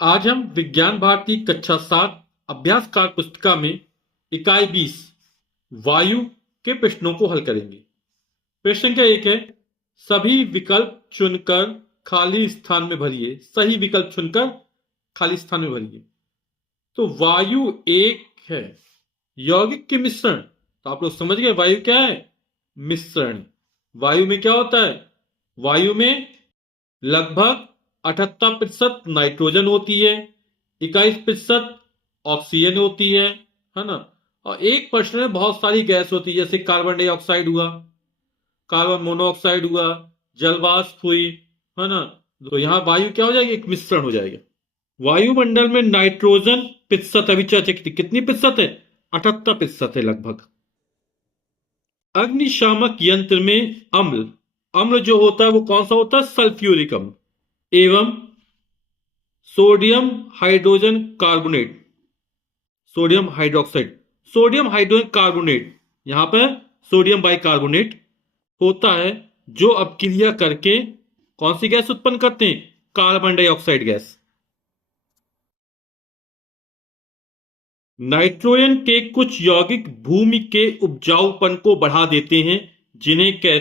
आज हम विज्ञान भारती कक्षा 7 अभ्यास कार पुस्तिका में इकाई 20 वायु के प्रश्नों को हल करेंगे। प्रश्न संख्या 1 है, सभी विकल्प चुनकर खाली स्थान में भरिए। सही विकल्प चुनकर खाली स्थान में भरिए। तो वायु एक है, यौगिक के मिश्रण। तो आप लोग समझ गए वायु क्या है? मिश्रण। वायु में क्या होता है? वायु में लगभग 78% नाइट्रोजन होती है, 21% ऑक्सीजन होती है ना। और 1% में बहुत सारी गैस होती है, जैसे कार्बन डाइऑक्साइड हुआ, कार्बन मोनोऑक्साइड हुआ, जलवाष्प हुई, है ना। तो यहां वायु क्या हो जाएगी? एक मिश्रण हो जाएगा। वायुमंडल में नाइट्रोजन प्रतिशत अभी चर्चा की थी, कितनी प्रतिशत है? 78% है लगभग। अग्निशामक यंत्र में अम्ल, अम्ल जो होता है वो कौन सा होता है? सल्फ्यूरिक अम्ल एवं sodium hydrogen carbonate, sodium hydroxide, sodium hydrogen carbonate, यहां पर सोडियम बाइकार्बोनेट होता है, जो अपक्रिया करके कौन सी गैस उत्पन्न करते हैं? Carbon dioxide gas. नाइट्रोजन के कुछ यौगिक भूमि के उपजाऊपन को बढ़ा देते हैं, जिन्हें क्या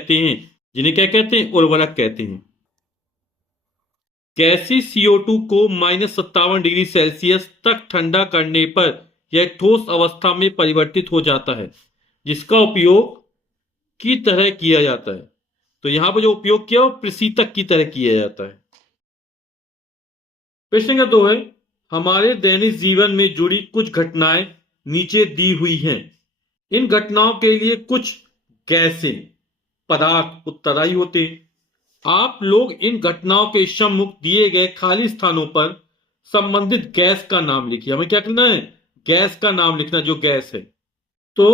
कहते हैं? उर्वरक कहते हैं। गैसीय CO2 को -57 डिग्री सेल्सियस तक ठंडा करने पर यह ठोस अवस्था में परिवर्तित हो जाता है, जिसका उपयोग की तरह किया जाता है। तो यहां पर जो उपयोग किया वो प्रशीतक की तरह किया जाता है। प्रश्न नंबर 2 है, हमारे दैनिक जीवन में जुड़ी कुछ घटनाएं नीचे दी हुई हैं। इन घटनाओं के लिए कुछ गैसें पदार्थ उत्तरदायी होते हैं। आप लोग इन घटनाओं के सम्मुख दिए गए खाली स्थानों पर संबंधित गैस का नाम लिखिए। हमें क्या करना है? गैस का नाम लिखना, जो गैस है। तो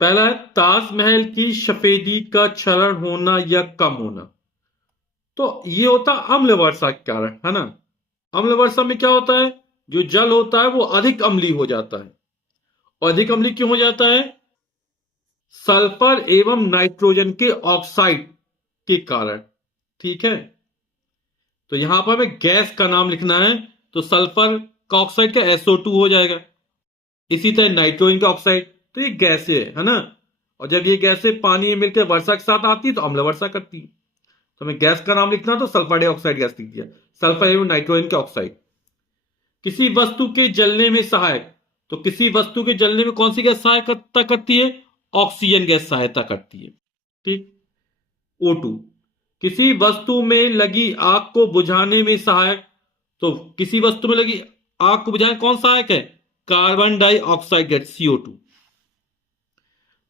पहला है, ताजमहल की सफेदी का क्षरण होना या कम होना। तो ये होता अम्ल वर्षा के कारण, है ना। अम्ल वर्षा में क्या होता है? जो जल होता है वो अधिक अम्लीय हो जाता है। और अधिक अम्लीय क्यों हो जाता है? सल्फर एवं नाइट्रोजन के ऑक्साइड के कारण। ठीक है, तो यहां पर हमें गैस का नाम लिखना है, तो सल्फर का ऑक्साइड का SO2 हो जाएगा। इसी तरह नाइट्रोजन का ऑक्साइड, तो ये गैसें है ना। और जब ये गैसें पानी में मिलकर वर्षा के साथ आती है तो अम्ल वर्षा करती है। तो हमें गैस का नाम लिखना, तो सल्फर डाइऑक्साइड गैस लिख दिया, सल्फर एवं नाइट्रोजन के ऑक्साइड। किसी वस्तु के जलने में सहायक, तो किसी वस्तु के जलने में कौन सी गैस सहायता करती है? ऑक्सीजन गैस सहायता करती है। ठीक। O2, किसी वस्तु में लगी आग को बुझाने में सहायक, तो किसी वस्तु में लगी आग को बुझाने कौन सहायक है? Carbon dioxide gas CO2।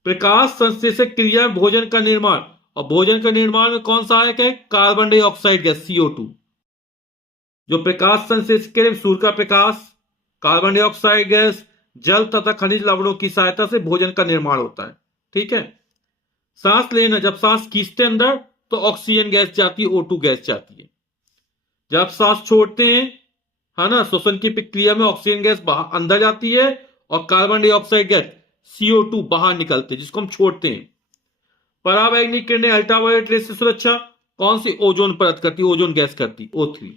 प्रकाश संश्लेषक क्रिया में भोजन का निर्माण, और भोजन का निर्माण में कौन सहायक है? Carbon dioxide gas CO2। जो प्रकाश संश्लेषक क्रिया में सूर्य का प्रकाश, कार्बन डाइऑक्साइड गैस, जल तथा खनिज लवणों की सहायता से भोजन का निर्माण होता है। ठीक है। सांस लेना, जब सांस खींचते अंदर तो ऑक्सीजन गैस जाती है, O2 गैस जाती है। जब सांस छोड़ते हैं, है ना, श्वसन की प्रक्रिया में ऑक्सीजन गैस अंदर जाती है और कार्बन डाइऑक्साइड गैस CO2 बाहर निकलते हैं, जिसको हम छोड़ते हैं। पराबैंगनी किरणें अल्ट्रावायलेट रेस से सुरक्षा कौन सी ओजोन परत करती? ओजोन गैस करती, O3।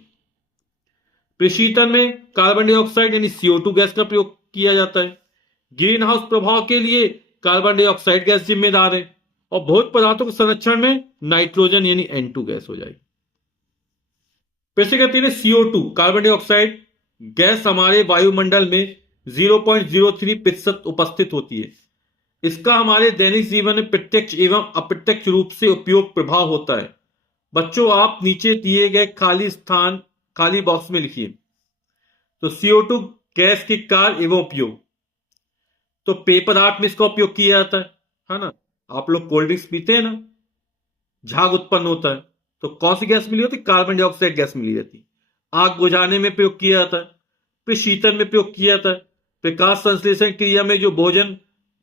प्रशीतन में कार्बन डाइऑक्साइड यानी CO2 गैस का प्रयोग किया जाता है। ग्रीन हाउस प्रभाव के लिए कार्बन डाइऑक्साइड गैस जिम्मेदार है। और भोज्य पदार्थों के संरक्षण में नाइट्रोजन यानी N2 गैस हो जाएगी। प्रश्न कहती है, CO2 कार्बन डाइऑक्साइड गैस हमारे वायुमंडल में 0.03% उपस्थित होती है। इसका हमारे दैनिक जीवन में प्रत्यक्ष एवं अप्रत्यक्ष रूप से उपयोग प्रभाव होता है। बच्चों, आप नीचे दिए गए खाली बॉक्स में लिखिए। तो CO2 गैस के कार्य एवं उपयोग, तो पेय पदार्थ में इसका उपयोग किया जाता है ना। आप लोग कोल्ड ड्रिंक्स पीते हैं ना, झाग उत्पन्न होता है, तो कौन सी गैस मिली होती? कार्बन डाइऑक्साइड गैस मिली जाती। आग बुझाने में प्रयोग किया जाता है, फिर शीतल में प्रयोग किया जाता है। प्रकाश संश्लेषण क्रिया में जो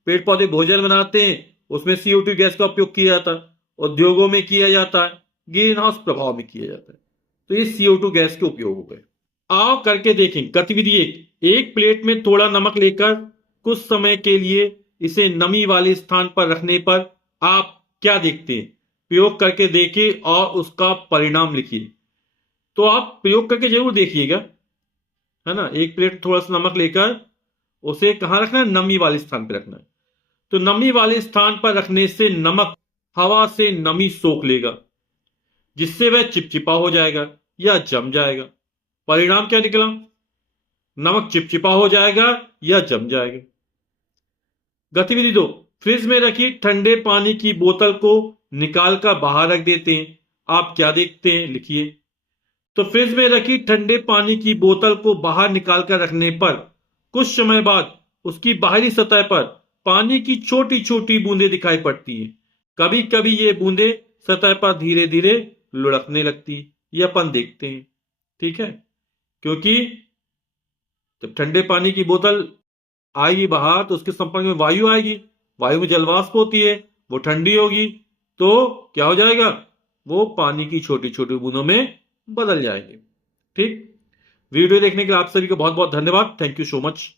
पेड़ पौधे भोजन बनाते हैं उसमें CO2 गैस का उपयोग किया जाता है। उद्योगों में किया जाता है, ग्रीन हाउस प्रभाव में किया जाता है। तो ये CO2 गैस के उपयोग हो गए। आओ करके देखें। गतिविधि एक प्लेट में थोड़ा नमक लेकर कुछ समय के लिए इसे नमी वाले स्थान पर रखने पर आप क्या देखते हैं? प्रयोग करके देखिए और उसका परिणाम लिखिए। तो आप प्रयोग करके जरूर देखिएगा। है ना, एक प्लेट थोड़ा सा नमक लेकर उसे कहाँ रखना है, नमी वाले स्थान पर रखना है। तो नमी वाले स्थान पर रखने से नमक हवा से नमी सोख लेगा, जिससे वह चिपचिपा हो जाएगा या जम जाएगा। परिणाम क्या निकला, नमक चिपचिपा हो जाएगा या जम जाएगा। गतिविधि 2, फ्रिज में रखी ठंडे पानी की बोतल को निकालकर बाहर रख देते हैं। आप क्या देखते हैं, लिखिए। तो फ्रिज में रखी ठंडे पानी की बोतल को बाहर निकालकर रखने पर कुछ समय बाद उसकी बाहरी सतह पर पानी की छोटी छोटी बूंदें दिखाई पड़ती हैं। कभी कभी ये बूंदें सतह पर धीरे धीरे लुढ़कने लगती है, ये अपन देखते हैं। ठीक है, क्योंकि जब ठंडे पानी की बोतल आएगी बाहर तो उसके संपर्क में वायु आएगी, वायु में जलवाष्प होती है, वो ठंडी होगी, तो क्या हो जाएगा, वो पानी की छोटी छोटी बूंदों में बदल जाएंगे। ठीक, वीडियो देखने के लिए आप सभी को बहुत बहुत धन्यवाद। Thank you so much.